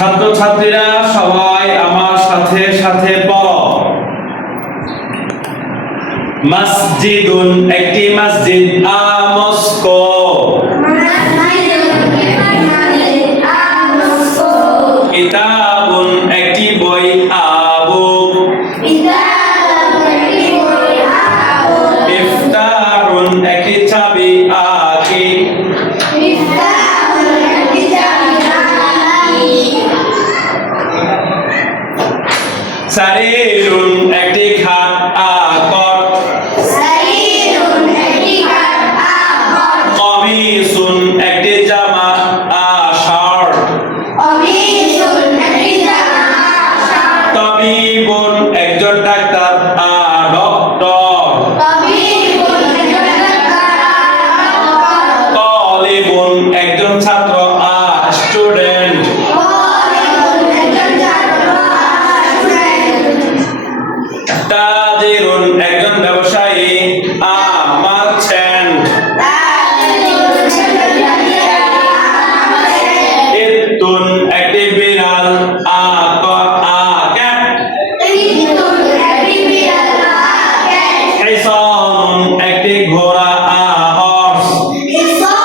ছাত্রছাত্রীরা সবাই আমার সাথে সাথে পড়ো। মসজিদুন একটি মসজিদ, আমস্কো কিতাবুন একটি বই, আবুক মিফতাহুন একটি চাবি, আকি সারিরুন একটি খাট, আকট কমিসুন একটি জামা, শার্ট তাবিবুন একজন ডাক্তার, ডক্টর তালিবুন একজন ছাত্র, স্টুডেন্ট তাজিরুন একজন ব্যবসায়ী, মার্চেন্ট ইতুন একটি বিড়াল, ক্যাট হিসানুন একটি ঘোড়া, হর্স দিকুন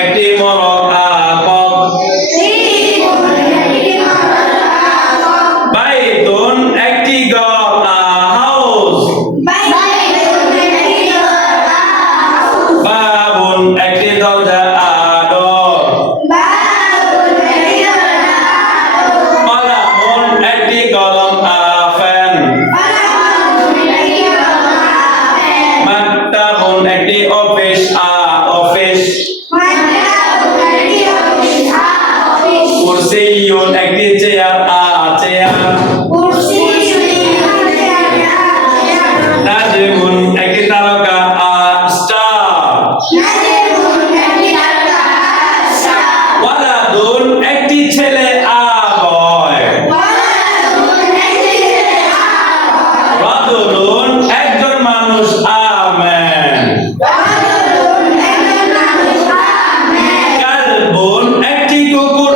একটি মোরগ, পগ বাইতুন একটি ঘর, হাউস বাবুন একটি দরজা, ডোর কলামুন একটি কলম, ফ্যান মাকতাবুন একটি অফিস, অফিস কুরসিয়ুন একটি চেয়ার, চেয়ার নাজমুন একটি তারকা, স্টার ওয়ালাদুন একটি ছেলে, বয় রাজুলুন একজন মানুষ, ম্যান কালবুন একটি কুকুর,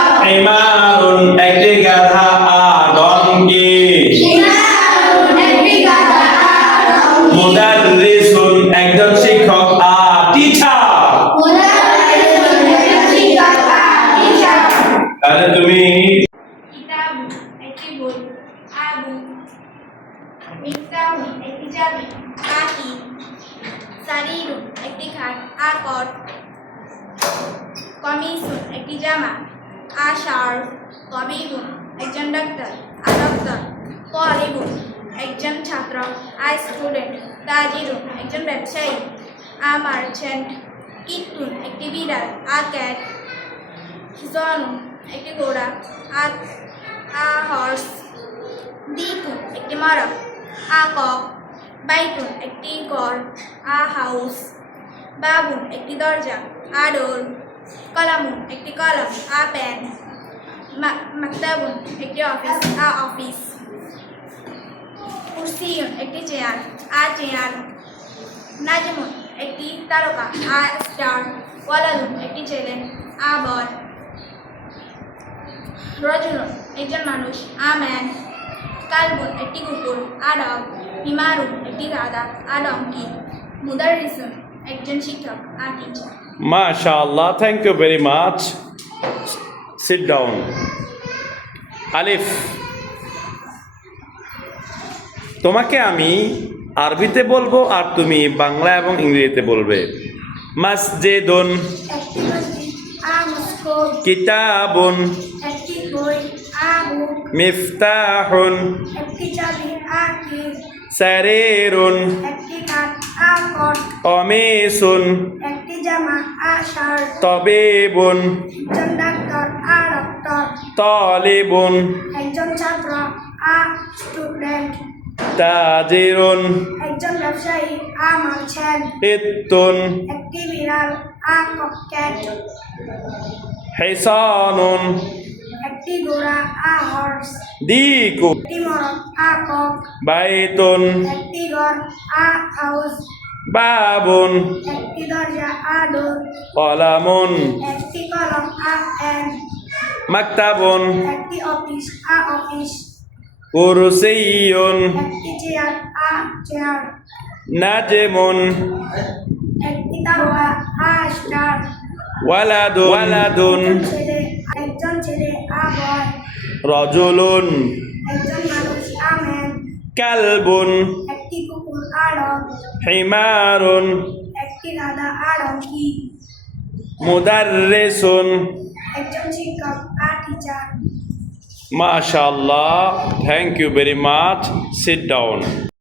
ডগ হিমারুন একটি গাধা, ডঙ্কি মুদাররিসুন একজন শিক্ষক, টিচার তাহলে তুমি কিতাবুন একটি বই, আবুক মিফতাহুন একটি চাবি, আকি সারিরুন একটি খাট, আকট কমিসুন একটি জামা, শার্ট তাবিবুন একজন ডাক্তার, ডক্টর তালিবুন একজন ছাত্র, স্টুডেন্ট তাজিরুন একজন ব্যবসায়ী, মার্চেন্ট কিতুন একটি বিড়াল, ক্যাট হিসানুন একটি ঘোড়া, হর্স দিকুন একটি মোরগ, কক বাইতুন একটি ঘর, হাউস বাবুন একটি দরজা, ডোর কলামুন একটি কলম, পেন মাকতাবুন একটি অফিস, অফিস কুরসিয়ুন একটি চেয়ার, চেয়ার নাজমুন একটি তারকা, স্টার ওয়ালাদুন একটি ছেলে, বয় রাজুলুন একজন মানুষ, ম্যান কালবুন একটি কুকুর, ডগ হিমারুন একটি গাধা, ডঙ্কি মুদাররিসুন একজন শিক্ষক, টিচার। মাশাআল্লাহ, thank you very much. Sit down. Alif, তোমাকে আমি আরবিতে বলবো আর তুমি বাংলা এবং ইংরেজিতে বলবে। মসজিদুন একটি মসজিদ, আমস্কো কিতাবুন একটি বই, আবুক মিফতাহুন একটি চাবি, আকি সারিরুন একটি খাট, আকট কমিসুন একটি জামা, শার্ট তাবিবুন একজন ডাক্তার, ডক্টর তালিবুন একজন ছাত্র, স্টুডেন্ট তাজিরুন একজন ব্যবসায়ী, মার্চেন্ট ইতুন একটি বিড়াল, ক্যাট হিসানুন একটি ঘোড়া, হর্স দিকু একটি মোরগ, কক বাইতুন একটি ঘর, হাউস বাবুন একটি দরজা আদর কলামুন একটি কলম এন মাকতাবুন একটি অফিস অফিস কুরসিয়ুন একটি চেয়ার চেয়ার নাজমুন একটি তারকা স্টার ওয়ালাদুন একজন ছেলে বয় রজুলুন একজন মানুষ ম্যান কালবুন একটি কুকুর ডগ হিমারুন একটি গাধা ডঙ্কি মুদাররিসুন একজন শিক্ষক টিচার মাশাআল্লাহ, thank you very much, sit down.